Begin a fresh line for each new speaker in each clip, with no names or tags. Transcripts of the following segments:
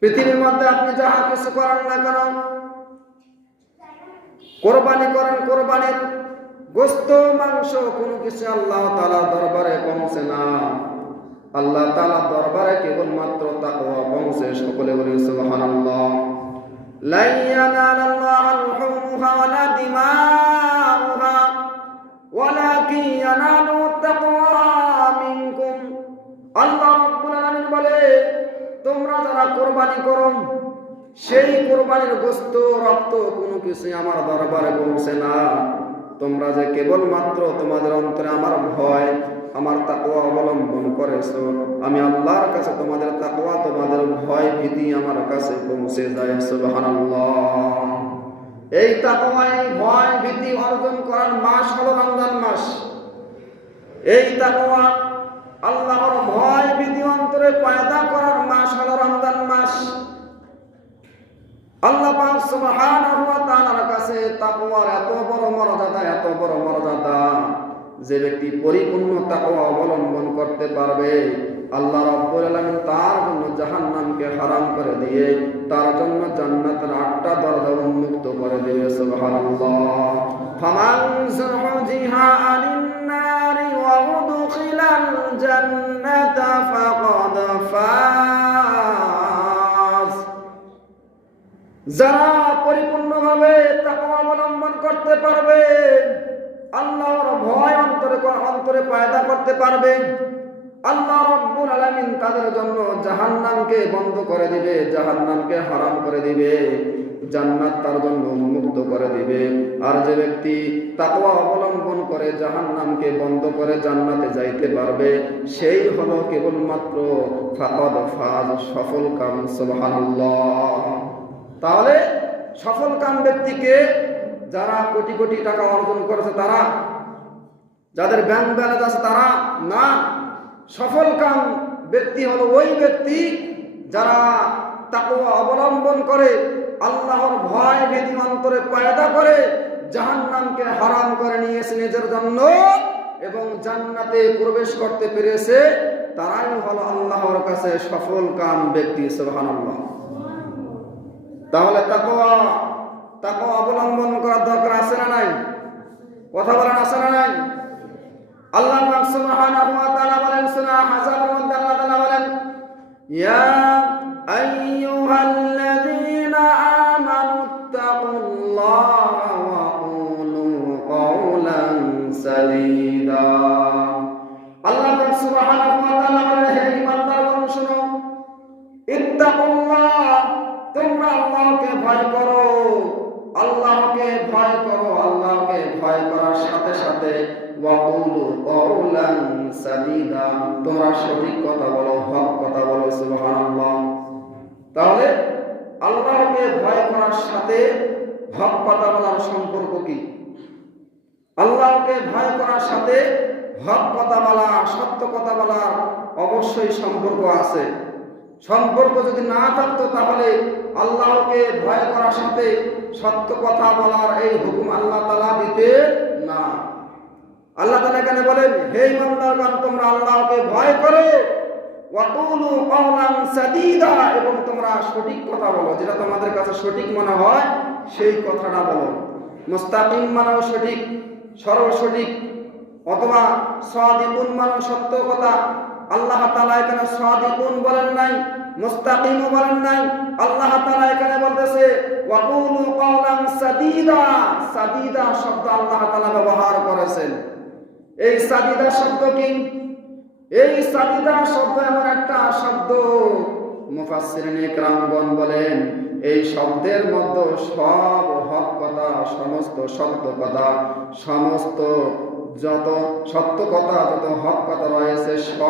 পৃথিবীর মধ্যে আপনি যাহা কিছু করেন না কেন, কোরবানি করেন কোরবানির গোস্ত, মাংস, কোনো কিছু আল্লাহ তালা দরবারে পৌঁছে না। আল্লাহ তালা দরবারে কেবলমাত্র তাকওয়া পৌঁছে, সকলে বলি হুমুহা ওয়ালা দিমাউহা, ওয়ালাকিন ইয়ানালু তাকওয়া মিনকুম। আল্লাহ রাব্বুল আলামিন বলে তোমরা যারা কোরবানি করো, সেই কোরবানির গোস্ত, রক্ত কোনো কিছু আমার দরবারে পৌঁছে না। তোমরা যে কেবলমাত্র তোমাদের অন্তরে আমার ভয়, আমার তাকওয়া অবলম্বন করেছ, আমি আল্লাহর কাছে তোমাদের তাকওয়া, তোমাদের ভয় ভীতি আমার কাছে পৌঁছে যায়, সুবহানাল্লাহ। এই তাকওয়া এই ভয় ভীতি অর্জন করার মাস হলো রমজান মাস। এই তাকওয়া আল্লাহর ভয় ভীতি অন্তরে পয়দা করার মাস হলো রমজান মাস। আল্লাহ পাক সুবহানাহু কাছে তাকওয়ার এত বড় মর্যাদা, এত বড় মর্যাদা যে ব্যক্তি পরিপূর্ণ তাকওয়া অবলম্বন করতে পারবে। আল্লাহ রাব্বুল আলামিন তার জন্য জাহান্নামকে হারাম করে দিয়ে তার জন্য জান্নাতের আটটা দরজা উন্মুক্ত করে দিবে, সুবহানাল্লাহ। ফামান নারি ওয়া উদখিলাল জান্নাতা ফাকাদ ফাজ যারা পরিপূর্ণভাবে তাকওয়া অবলম্বন করতে পারবে, আল্লাহর ভয় অন্তরে অন্তরে পায়দা করতে পারবে, আল্লাহ রব্বুল আলামিন তাদের জন্য জাহান্নামকে বন্ধ করে দিবে, জাহান্নামকে হারাম করে দিবে, জান্নাত তার জন্য উন্মুক্ত করে দিবে। আর যে ব্যক্তি তাকওয়া অবলম্বন করে জাহান্নামকে বন্ধ করে জান্নাতে যাইতে পারবে, সেই হলো কেবলমাত্র ফাকাদ ফাজ, সফল কাম, সুবহানাল্লাহ। তাহলে সফল কাম ব্যক্তিকে যারা কোটি কোটি টাকা অর্জন করেছে তারা, যাদের ব্যাংক ব্যালেন্স আছে তারা, না, সফল কাম ব্যক্তি হলো ওই ব্যক্তি যারা তাকওয়া অবলম্বন করে, আল্লাহর ভয় ভীতি অন্তরে পয়দা করে জাহান্নামকে হারাম করে নিয়েছে নিজের জন্য এবং জান্নাতে প্রবেশ করতে পেরেছে, তারাই হলো আল্লাহর কাছে সফল, কাম ব্যক্তি তাহলে তাকওয়া তাকওয়া অবলম্বন করার দরকার আছে না নাই? কথা বলেন আছে না নাই? আল্লাহ সুবহানাহু ওয়া তাআলা বলেন, সূরা মধ্যে আল্লাহ তাআলা বলেন, ইয়া আইয়ুহাল্লাযীনা ভয় করো। আল্লাহকে ভয় করো আল্লাহকে ভয় করার সাথে সাথে তোমরা সঠিক কথা বলো, হক কথা বলো তাহলে আল্লাহকে ভয় করার সাথে হক কথা বলার সম্পর্ক কি? আল্লাহকে ভয় করার সাথে হক কথা বলা, সত্য কথা বলার অবশ্যই সম্পর্ক আছে। সম্পর্ক যদি না থাকতো তাহলে আল্লাহকে ভয় করার সাথে সত্য কথা বলার এই হুকুম আল্লাহ তালা দিতে না। আল্লাহ তালা এখানে বলেন, হে ইমানদারগণ তোমরা আল্লাহকে ভয় করো। এবং তোমরা সঠিক কথা বলো। যেটা তোমাদের কাছে সঠিক মনে হয়, সেই কথাটা বলো। মুস্তাকিম মানেও সঠিক সরল সঠিক অথবা সাদিকুন মানে সত্য কথা। আল্লাহ তাআলা এখানে সাদিকুন বলেন নাই, মুস্তাকিমও বলেন নাই। আল্লাহ তাআলা এখানে বলতেছে, ওয়াকুলু কওলান সাদীদা। সাদীদা শব্দ আল্লাহ তাআলা ব্যবহার করেছেন। এই সাদিদা শব্দ কি? এই সাদিদা শব্দ এমন একটা শব্দ, মুফাসসিরিন ইকরামগণ বলেন, এই শব্দের মধ্যে সব হক কথা, সমস্ত সত্য কথা, সমস্ত যত সত্য কথা, যত হক কথা রয়েছে, সব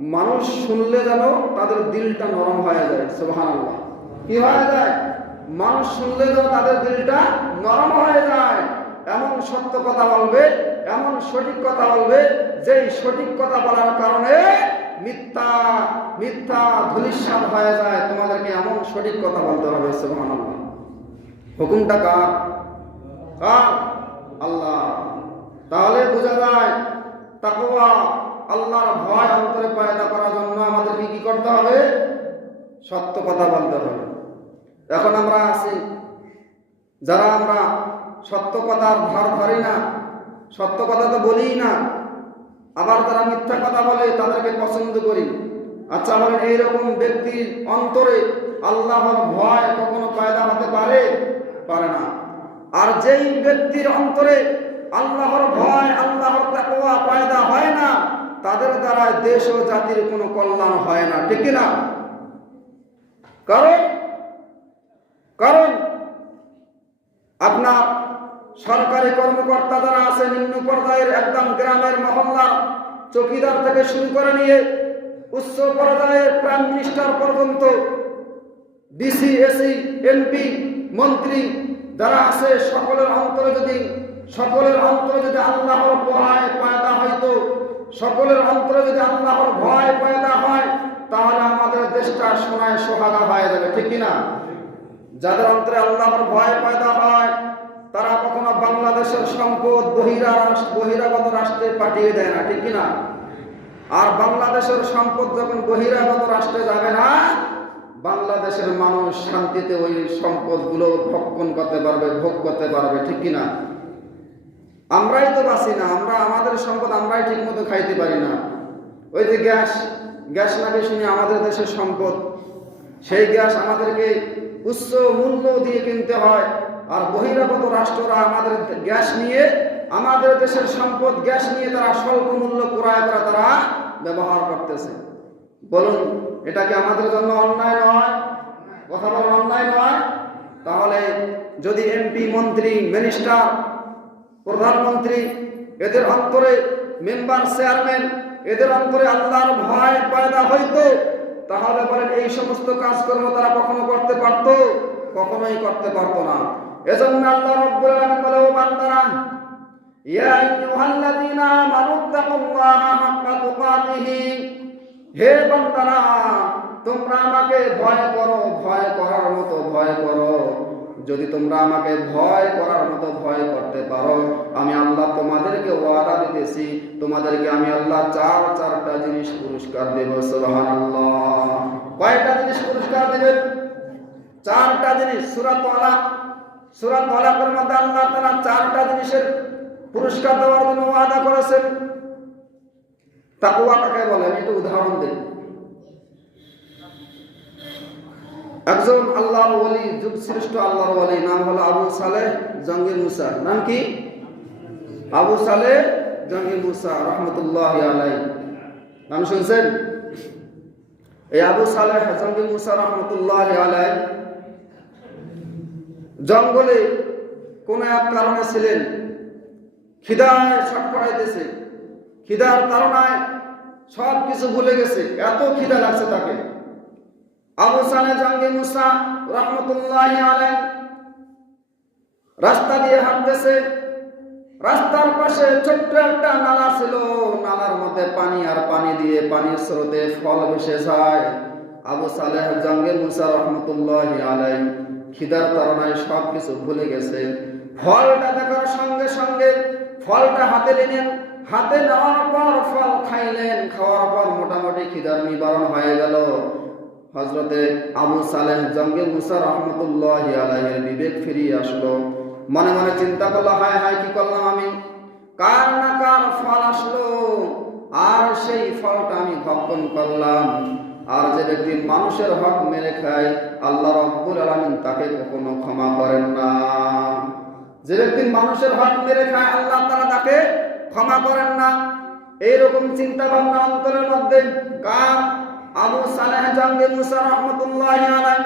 মানুষ শুনলে যেন তাদের দিলটা নরম হয়ে যায়, সুবহানাল্লাহ। কি হয়ে যায়? মানুষ শুনলে যেন তাদের দিলটা নরম হয়ে যায়। এমন সত্য কথা বলবে, এমন সঠিক কথা বলবে, যেই সঠিক কথা বলার কারণে মিথ্যা মিথ্যা ধুলিস্বাদ হয়ে যায়। তোমাদেরকে এমন সঠিক কথা বলতে হবে, সুবহানাল্লাহ। হুকুমটা কার? আল্লাহ। তাহলে বোঝা যায়, তাকওয়া আল্লাহর ভয় অন্তরে পয়দা করার জন্য আমাদেরকে কি করতে হবে? সত্য কথা বলতে হবে। এখন আমরা আছি, যারা আমরা সত্য কথার ধার ধরি না, সত্য কথা তো বলিই না, আবার যারা মিথ্যা কথা বলে তাদেরকে পছন্দ করি। আচ্ছা বলেন এইরকম ব্যক্তির অন্তরে আল্লাহর ভয় কখনো পয়দা হতে পারে? পারে না। আর যেই ব্যক্তির অন্তরে আল্লাহর ভয়, আল্লাহর পয়দা হয় না তাদের দ্বারা দেশ ও জাতির কোনো কল্যাণ হয় না, ঠিক না কারণ কারণ আপনার সরকারি কর্মকর্তা যারা আছে, নিম্ন পর্যায়ের একদম গ্রামের মহল্লা চকিদার থেকে শুরু করে নিয়ে উচ্চ পর্যায়ের প্রাইম মিনিস্টার পর্যন্ত ডিসি, এসি, এমপি, মন্ত্রী যারা আছে, সকলের অন্তরে যদি, সকলের অন্তরে যদি আল্লাহর ভয় পয়দা হয়তো সকলের অন্তরে যদি আল্লাহর ভয় পয়দা হয়, তাহলে আমাদের দেশটা সোনায় সোহাগা হয়ে যাবে, ঠিক কিনা? যাদের অন্তরে আল্লাহর ভয় পয়দা হয়, তারা কখনো বাংলাদেশের সম্পদ বহিরা বহিরাগত রাষ্ট্রে পাঠিয়ে দেয় না, ঠিক কিনা? আর বাংলাদেশের সম্পদ যখন বহিরাগত রাষ্ট্রে যাবে না, বাংলাদেশের মানুষ শান্তিতে ওই সম্পদগুলো ভক্ষণ করতে পারবে, ভোগ করতে পারবে, ঠিক কিনা? আমরাই তো বাঁচি না, আমরা আমাদের সম্পদ আমরাই ঠিক মতো খাইতে পারি না। ওই যে গ্যাস গ্যাস নাকি শুনে আমাদের দেশের সম্পদ। সেই গ্যাস আমাদেরকে উচ্চ মূল্য দিয়ে কিনতে হয়, আর বহিরাগত রাষ্ট্ররা আমাদের গ্যাস নিয়ে, আমাদের দেশের সম্পদ গ্যাস নিয়ে তারা স্বল্প মূল্য ক্রয় করে তারা ব্যবহার করতেছে। বলুন, এটা কি আমাদের জন্য অন্যায় নয়? কথা বলুন অন্যায় নয়? তাহলে যদি এমপি, মন্ত্রী, মিনিস্টার প্রধানমন্ত্রী, এদের অন্তরে মেম্বার চেয়ারম্যান, এদের অন্তরে আল্লাহর ভয় পয়দা হইতো, তাহলে বলেন এই সমস্ত কাজকর্ম তারা কখনো করতে পারত? কখনোই করতে পারত না। এজন্য আল্লাহ রব্বুল আলামিন বলে, ও বান্দারা, ইয়া আইয়ুহাল্লাযীনা আমানু তাকুল্লাহা হাক্কা তুকাতিহি। হে বান্দারা, তোমরা আমাকে ভয় করো, ভয় করার মতো ভয় করো। যদি তোমরা আমাকে ভয় করার মতো ভয় করতে পারো, আমি আল্লাহ তোমাদেরকে ওয়াদা দিতেছি, তোমাদেরকে আমি আল্লাহ চার চারটা জিনিস পুরস্কার দেব, সুবহানাল্লাহ। কয়টা জিনিস পুরস্কার দেবেন? চারটা জিনিস, সূরাত আলাক। সূরাত আলাকের মধ্যে আল্লাহ তাআলা চারটা জিনিসের পুরস্কার দেওয়ার জন্য ওয়াদা করেছেন। তাকওয়া কাকে বলে? আমি একটু উদাহরণ দিই। একজন আল্লাহর ওলি, যুগ শ্রেষ্ঠ আল্লাহর ওলি, নাম হলো আবু সালেহ জঙ্গি মুসা। নাম কি? আবু সালেহ জঙ্গি মুসা, রহমতুল্লাহ আলাই নাম শুনছেন? এই আবু সালেহ জঙ্গি মুসা, রহমতুল্লাহ আলাই জঙ্গলে কোন এক কারণে ছিলেন। খিদায় ছটফটাইতেছে খিদার তাড়নায় সব কিছু ভুলে গেছে। এত খিদা লাগছে তাকে। আবু সালে জঙ্গে মুসা রহমতুল্লাহ আলেন রাস্তা দিয়ে হাঁটতেছে। রাস্তার পাশে ছোট্ট একটা নালা ছিল। নালার মধ্যে পানি আর পানি দিয়ে পানির স্রোতে ফল ভেসে যায়। আবু সালেহ জঙ্গে মুসা রহমতুল্লাহ আলাই খিদার তারণায় সব কিছু ভুলে গেছে। ফলটা দেখার সঙ্গে সঙ্গে ফলটা হাতে নিলেন। হাতে নেওয়ার পর ফল খাইলেন। খাওয়ার পর মোটামুটি খিদার নিবারণ হয়ে গেল। হজরতে আবু সালেহ জঙ্গে মুসা রহমতুল্লাহ আলাইয়ের বিবেক ফিরিয়ে আসলো। মনে মনে চিন্তা করল, হায় হায়, কি করলাম আমি? কার না কার ফল আসলো? আর সেই ফলটা আমি ভক্ষণ করলাম। আর যে ব্যক্তি মানুষের হক মেরে খায়, আল্লাহ রব্বুল আলমিন তাকে কখনো ক্ষমা করেন না। যে ব্যক্তি মানুষের হক মেরে খায়, আল্লাহ তারা তাকে ক্ষমা করেন না। এইরকম চিন্তা ভাবনা অন্তরের মধ্যে কার আবু সালেহ জঙ্গে মুসা রহমতুল্লাহ আলাই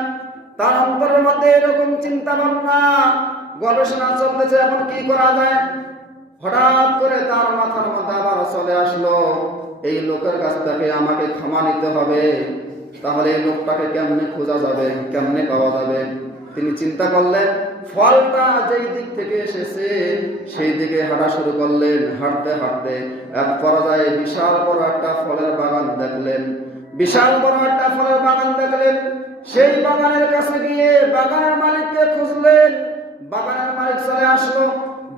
তার অন্তরের মধ্যে এরকম চিন্তা ভাবনা গবেষণা চলতেছে, এখন কি করা যায়? হঠাৎ করে তার মাথার মধ্যে আবার চলে আসলো, এই লোকের কাছ থেকে আমাকে ক্ষমা নিতে হবে, তাহলে এই লোকটাকে কেমনে খোঁজা যাবে, কেমনে পাওয়া যাবে? তিনি চিন্তা করলেন, ফলটা যেই দিক থেকে এসেছে, সেই দিকে হাঁটা শুরু করলেন, হাঁটতে হাঁটতে এক পর্যায়ে বিশাল বড় একটা ফলের বাগান দেখলেন। বিশাল বড় একটা ফলের বাগান দেখলেন। সেই বাগানের কাছে গিয়ে বাগানের মালিককে খুঁজলেন। বাগানের মালিক চলে আসলো।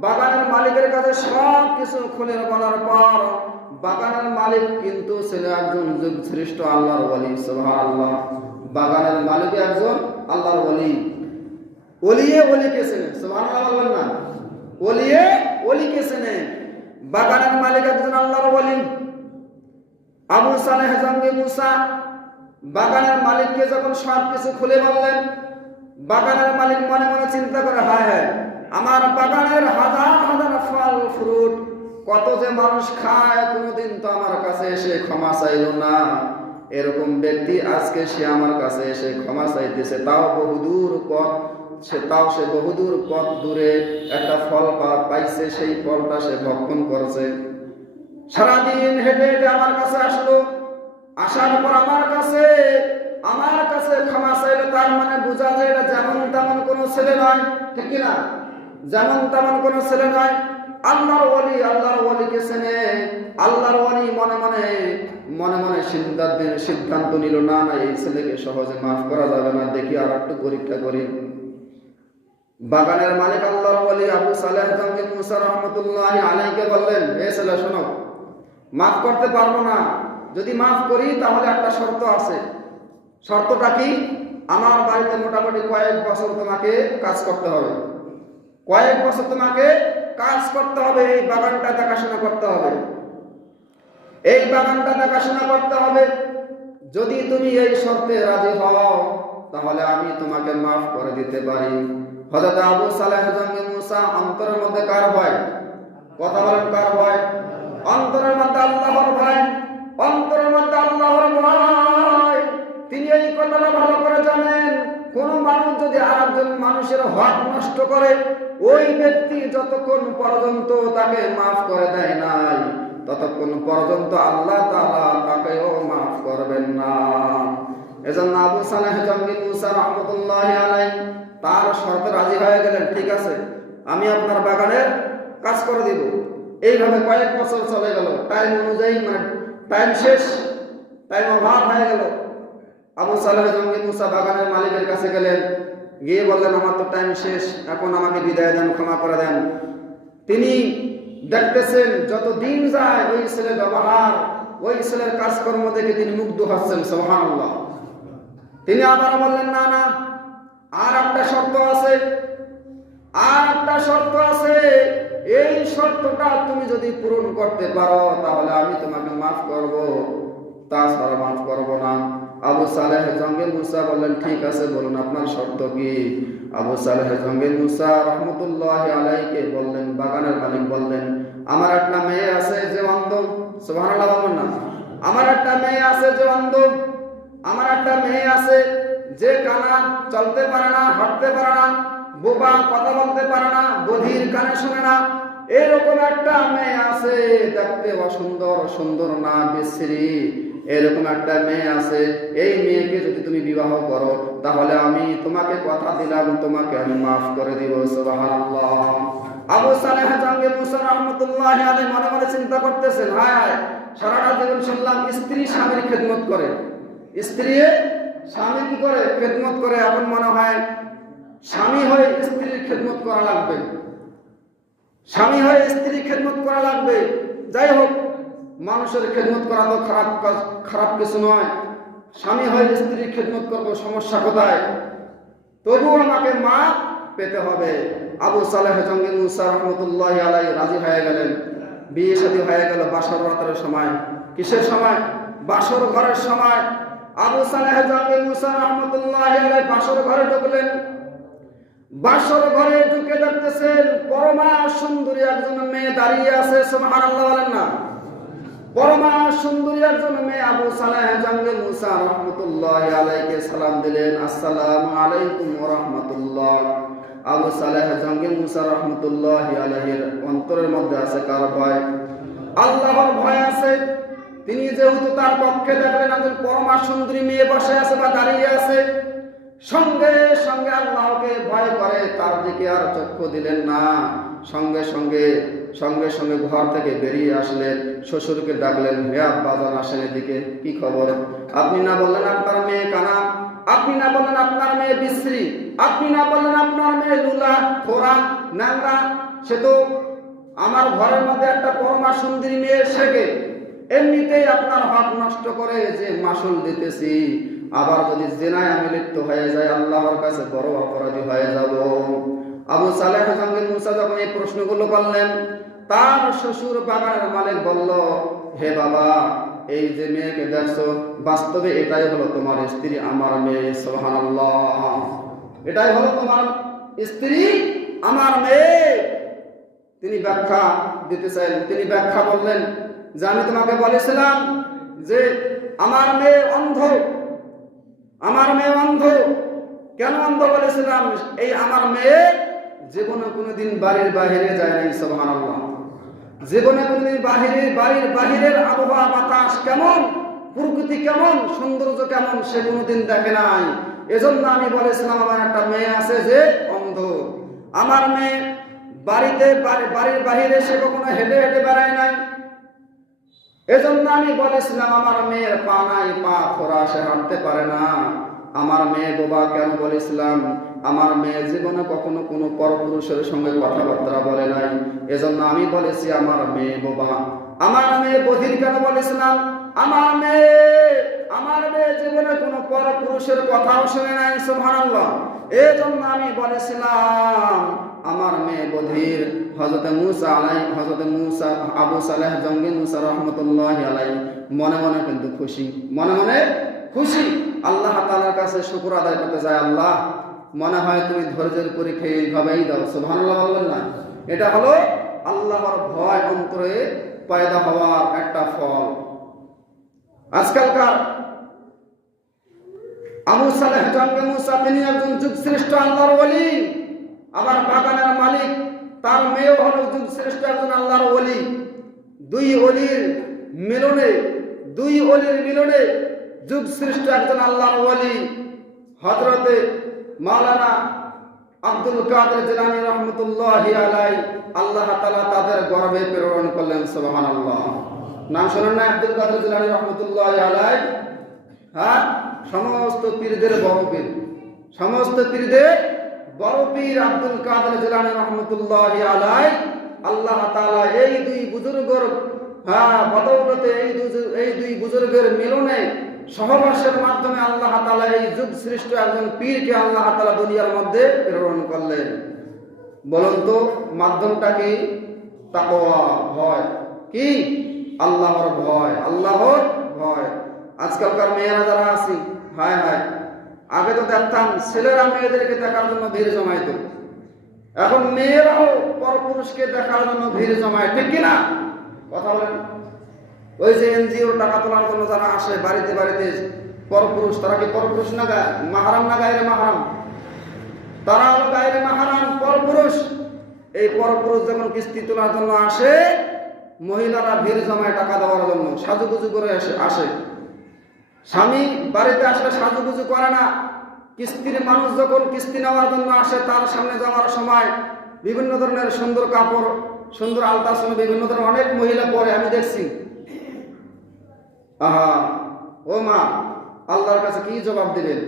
বাগানের মালিকের কাছে সব কিছু খুলে বলার পর বাগানের মালিক কিন্তু ছিল একজন যুগ শ্রেষ্ঠ আল্লাহর ওলি আল্লাহ বাগানের মালিক একজন আল্লাহর বলি ওলিয়ে ওলিকে চেনে, সুবহানাল্লাহ বলবেন না? ওলিয়ে ওলিকে চেনে। বাগানের মালিক একজন আল্লাহর ওলি। আবু সালেহ জঙ্গে মুসা বাগানের মালিককে যখন সব কিছু খুলে বললেন, বাগানের মালিক মনে মনে চিন্তা করে, হায় হায়, আমার বাগানের হাজার হাজার ফল, ফ্রুট, কত যে মানুষ খায়, কোনোদিন তো আমার কাছে এসে ক্ষমা চাইলো না। এরকম ব্যক্তি আজকে সে আমার কাছে এসে ক্ষমা চাইতেছে। তাও বহুদূর পথ, সে তাও সে বহুদূর পথ দূরে একটা ফল পাইছে, সেই ফলটা সে ভক্ষণ করেছে। সারাদিন হেঁটে হেঁটে আমার কাছে আসলো। আসার পর আমার কাছে আমার কাছে ক্ষমা চাইলে, তার মানে বোঝা যায় এটা যেমন তেমন কোনো ছেলে নয়। ঠিক না যেমন তেমন কোনো ছেলে নয়। আল্লাহর ওলি, আল্লাহর ওলিকে চেনে, আল্লাহর ওলি মনে মনে মনে মনে সিদ্ধান্ত সিদ্ধান্ত নিল, না না, এই ছেলেকে সহজে মাফ করা যাবে না, দেখি আর একটু পরীক্ষা করি বাগানের মালিক আল্লাহর ওলি আবু সালেহ মুসা রহমতুল্লাহ আলাইকে বললেন, এ ছেলে, শোনো মাফ করতে পারব না। যদি মাফ করি, তাহলে একটা শর্ত আছে। শর্তটা কি? আমার বাড়িতে মোটামুটি কয়েক বছর তোমাকে কাজ করতে হবে। কয়েক বছর তোমাকে কাজ করতে হবে, এই বাগানটা দেখাশোনা করতে হবে। এই বাগানটা দেখাশোনা করতে হবে। যদি তুমি এই শর্তে রাজি হও, তাহলে আমি তোমাকে মাফ করে দিতে পারি। হযরত আবু সালেহ মুসা অন্তরের মধ্যে কার ভয়? কথা বলেন, কার ভয়? অন্তরের মধ্যে আল্লাহর ভয়, অন্তরের মধ্যে আল্লাহর ভয়। তিনি এই কথাটা ভালো করে জানেন, কোন মানুষ যদি আরেকজন মানুষের হক নষ্ট করে, ওই ব্যক্তি যতক্ষণ পর্যন্ত তাকে মাফ করে দেয় নাই, ততক্ষণ পর্যন্ত আল্লাহ তালা তাকেও মাফ করবেন না। এজন্য আবু সালেহ জঙ্গি মুসা রহমতুল্লাহ আলাই তার শর্তে রাজি হয়ে গেলেন, ঠিক আছে, আমি আপনার বাগানের কাজ করে দিব। এইভাবে কয়েক বছর চলে গেল। টাইম অনুযায়ী টাইম শেষ টাইম অভাব হয়ে গেল। আবু সালেহ জঙ্গি মুসা বাগানের মালিকের কাছে গেলেন। গিয়ে বললেন, আমার তো টাইম শেষ, এখন আমাকে বিদায় দেন, ক্ষমা করে দেন। তিনি দেখতেছেন যত দিন যায় ওই ছেলের ব্যবহার, ওই ছেলের কাজকর্ম দেখে তিনি মুগ্ধ হচ্ছেন সোহানুল্লাহ তিনি আবার বললেন, না না, আর একটা শর্ত আছে, আর একটা শর্ত আছে এই শর্তটা তুমি যদি পূরণ করতে পারো, তাহলে আমি তোমাকে মাফ করব। তাছাড়া মাফ করব না। আবু সালেহ জঙ্গে মুসা বললেন, ঠিক আছে, বলুন, আপনার শর্ত কি? আবু সালেহ জঙ্গে মুসা রহমতুল্লাহ আলাইকে বললেন, বাগানের মালিক বললেন, আমার একটা মেয়ে আছে যে অন্ধ। বলবেন না। আমার একটা মেয়ে আছে যে অন্ধ। আমার একটা মেয়ে আছে যে কানা, চলতে পারে না, হাঁটতে পারে না। বোবা কথা বলতে পারে না বধির কানে শুনে না। এরকম একটা মেয়ে আছে, দেখতে অসুন্দর, সুন্দর না, বিশ্রী। এরকম একটা মেয়ে আছে, এই মেয়েকে যদি তুমি বিবাহ করো, তাহলে আমি তোমাকে কথা দিলাম, তোমাকে আমি মাফ করে দিব আবু সালেহ জাঙ্গে মুসা রহমতুল্লাহ আলাইহি মনে মনে চিন্তা করতেছেন, হায়, সারাটা জীবন শুনলাম স্ত্রী স্বামীর খেদমত করে। স্ত্রী স্বামী কি করে? খেদমত করে এখন মনে হয় স্বামী হয়ে স্ত্রীর খেদমত করা লাগবে। স্বামী হয়ে স্ত্রীর খেদমত করা লাগবে। যাই হোক, মানুষের খেদমত করা তো খারাপ কাজ, খারাপ কিছু নয়। স্বামী হয়ে স্ত্রীর খেদমত করব, সমস্যা কোথায়? তবু আমাকে মা পেতে হবে। আবু সালেহ জঙ্গি মুসা রহমতুল্লাহ আলাই রাজি হয়ে গেলেন। বিয়ে শাদী হয়ে গেল বাসর রাতের সময়। কিসের সময়? বাসর ঘরের সময়। আবু সালেহ জঙ্গি মুসা রহমতুল্লাহ আলাই বাসর ঘরে ঢুকলেন। বাসর ঘরে ঢুকে দেখতেছেন পরমা সুন্দরী একজন মেয়ে দাঁড়িয়ে আছে, সুবহানাল্লাহ বলেন না। পরমা সুন্দরী একজন মেয়ে আবু সালেহ মুসা রহমতুল্লাহ আলাইকে সালাম দিলেন আলাইকুম রাহমাতুল্লাহ। আবু মুসা রহমতুল্লাহ অন্তরের মধ্যে আছে কার ভয়? আল্লাহর ভয় আছে। তিনি যেহেতু তার পক্ষে দেখলেন একজন পরমা সুন্দরী মেয়ে বসে আছে বা দাঁড়িয়ে আছে সঙ্গে সঙ্গে আল্লাহকে ভয় করে, তার দিকে আর চক্ষু দিলেন না। সঙ্গে সঙ্গে সঙ্গে সঙ্গে ঘর থেকে বেরিয়ে আসলেন। শ্বশুরকে ডাকলেন, হে আব্বাজান, আসেন এদিকে, কি খবর? আপনি না বললেন আপনার মেয়ে কানা, আপনি না বললেন আপনার মেয়ে বিশ্রী, আপনি না বললেন আপনার মেয়ে লুলা খোরা ন্যাংরা, সে তো আমার ঘরের মধ্যে একটা পরমা সুন্দরী মেয়ে শেখে এমনিতেই আপনার হক নষ্ট করে যে মাসুল দিতেছি। আবার যদি জেনায় আমি লিপ্ত হয়ে যায় আল্লাহর কাছে বড় অপরাধী হয়ে যাব। আবু সালেহ সঙ্গে মুসা যখন এই প্রশ্নগুলো করলেন, তার শ্বশুর বাগানের মালিক বলল, হে বাবা, এই যে মেয়েকে দেখছ, বাস্তবে এটাই হলো তোমার স্ত্রী, আমার মেয়ে সোহানাল্লাহ এটাই হলো তোমার স্ত্রী, আমার মেয়ে। তিনি ব্যাখ্যা দিতে চাইলেন, তিনি ব্যাখ্যা বললেন যে, আমি তোমাকে বলেছিলাম যে, আমার মেয়ে অন্ধ আমার মেয়ে অন্ধ। কেন অন্ধ বলেছিলাম? এই আমার মেয়ে জীবনে কোনোদিন বাড়ির বাহিরে যায় নাই সোহান জীবনে কোনোদিন বাহিরে, বাড়ির বাহিরের আবহাওয়া বাতাস কেমন, প্রকৃতি কেমন, সৌন্দর্য কেমন, সে কোনোদিন দেখে নাই। এজন্য আমি বলেছিলাম, আমার একটা মেয়ে আছে যে অন্ধ। আমার মেয়ে বাড়িতে, বাড়ি- বাড়ির বাহিরে সে কখনো হেঁটে হেঁটে বেড়ায় নাই। এজন্য আমি বলেছিলাম, আমার মেয়ের পা নাই পা খোরা সে হাঁটতে পারে না। আমার মেয়ে বোবা কেন বলেছিলাম, আমার মেয়ে জীবনে কখনো কোনো পরপুরুষের সঙ্গে কথাবার্তা বলে নাই। এজন্য আমি বলেছি, আমার মেয়ে বোবা। আমার মেয়ে বধির কেন বলেছিলাম, আমার মেয়ে আমার মেয়ে জীবনে কোনো পরপুরুষের কথাও শুনে নাই। সুবহানাল্লাহ। এই জন্য আমি বলেছিলাম, আমার মেয়ে বধির হজরত মুসা আলাই হজরত মুসা, আবু সালেহ জঙ্গি মুসা রহমতুল্লাহ আলাই মনে মনে কিন্তু খুশি, মনে মনে খুশি। আল্লাহ তালার কাছে শুকুর আদায় করতে যায়, আল্লাহ, মনে হয় তুমি ধৈর্যের পরীক্ষা এইভাবেই দাও। সুবহানাল্লাহ না। এটা হলো আল্লাহর ভয় অন্তরে পয়দা হওয়ার একটা ফল। আজকালকার আবু সালেহ জঙ্গে মুসা তিনি একজন যুগ শ্রেষ্ঠ আল্লাহর বলি আবার বাগানের মালিক তার মেয়েও হলো যুগ শ্রেষ্ঠ, একজন আল্লাহর অলি দুই অলির মিলনে, দুই অলির মিলনে যুগ শ্রেষ্ঠ, একজন আল্লাহর ওলি। হজরতে মাওলানা আব্দুল কাদের জিলানী রহমতুল্লাহ আলাই আল্লাহ তালা তাদের গর্বে প্রেরণ করলেন সোহান আল্লাহ নাম শোনেন না, আব্দুল কাদের জিলানী রহমতুল্লাহ আলাই। হ্যাঁ সমস্ত পীরদের বড় পীর সমস্ত পীরদের বড় পীর আব্দুল কাদের জিলানী রহমতুল্লাহ আলাই আল্লাহ তাআলা এই দুই বুজুর্গর হ্যাঁ বদৌলতে এই দুই এই দুই বুজুর্গের মিলনে সহবাসের মাধ্যমে আল্লাহ তাআলা এই যুগ সৃষ্ট একজন পীরকে আল্লাহ তাআলা দুনিয়ার মধ্যে প্রেরণ করলেন। বলুন তো, মাধ্যমটা কি? তাকওয়া, ভয়। কি? আল্লাহর ভয় আল্লাহর ভয়। আজকালকার মেয়েরা যারা আছি, হায় হায় আগে তো দেখতাম ছেলেরা মেয়েদেরকে দেখার জন্য ভিড় জমাইতো। এখন মেয়েরাও পরপুরুষকে দেখার জন্য ভিড় জমায়। ঠিক কিনা? কথা বলেন। ওই যে এনজিও টাকা তোলার জন্য যারা আসে বাড়িতে বাড়িতে, পরপুরুষ, তারা কি পরপুরুষ না গায়? মাহারাম না গায়ে মাহারাম? তারা হলো গায়ে মাহারাম, পরপুরুষ। এই পরপুরুষ যখন কিস্তি তোলার জন্য আসে, মহিলারা ভিড় জমায় টাকা দেওয়ার জন্য। সাজুগুজু করে আসে আসে। স্বামী বাড়িতে আসলে সাজুগুজু করে না। কিস্তির মানুষ যখন কিস্তি নেওয়ার জন্য আসে, তার সামনে যাওয়ার সময় বিভিন্ন ধরনের সুন্দর কাপড়, সুন্দর আলতাসন, বিভিন্ন ধরনের অনেক মহিলা পরে আমি দেখছি। আহা, ও মা, আল্লাহর কাছে কি জবাব দিবেন?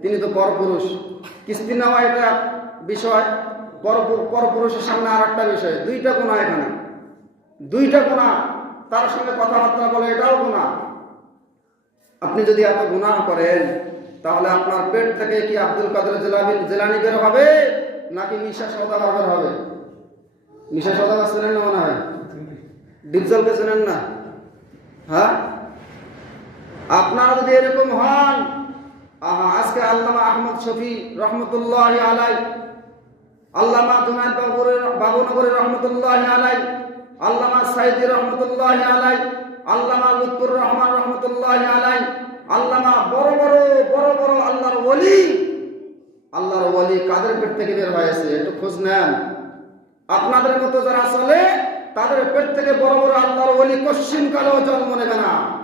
তিনি তো পরপুরুষ। কিস্তি নেওয়া এটা বিষয়, পরপু- পরপুরুষের সামনে আর একটা বিষয়, দুইটা কোনা এখানে। দুইটা কোনা তার সঙ্গে কথাবার্তা বলে এটাও গুণা আপনি যদি এত গুণা করেন, তাহলে আপনার পেট থেকে কি আব্দুল কাদের জেলানি জেলানি বের হবে? নাকি মিশা সৌদাগর বের হবে? মিশা সৌদাগর চেনেন না মনে হয়? ডিপজলকে চেনেন না? হ্যাঁ? আপনারা যদি এরকম হন আজকে আল্লামা আহমদ শফি রহমতুল্লাহ আলাই, আল্লামা জুনায়দ বাবুর বাবুনগরের রহমতুল্লাহ আলাই, আল্লামা সাইদি রহমতুল্লাহ আলাই আল্লামা লুৎফুর রহমান রহমতুল্লাহ আলাই আল্লামা বড় বড় বড় বড় আল্লাহর ওলি আল্লাহর ওলি কাদের পেট থেকে বের হয়েছে একটু খোঁজ নেন। আপনাদের মতো যারা চলে, তাদের পেট থেকে বড় বড় আল্লাহর ওলি কশ্চিন কালেও জন্ম নেবে না।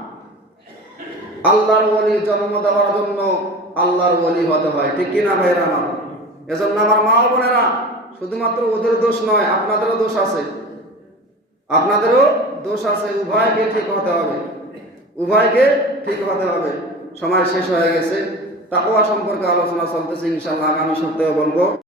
আল্লাহর ওলি জন্ম দেওয়ার জন্য আল্লাহর ওলি হতে হয়। ঠিক কিনা ভাইরা আমার? এজন্য আমার মা বোনেরা, শুধুমাত্র ওদের দোষ নয়, আপনাদেরও দোষ আছে। আপনাদেরও দোষ আছে, উভয়কে ঠিক হতে হবে। উভয়কে ঠিক হতে হবে। সময় শেষ হয়ে গেছে। তাকওয়া সম্পর্কে আলোচনা চলতেছে ইনশাল্লাহ আগামী সপ্তাহে বলব।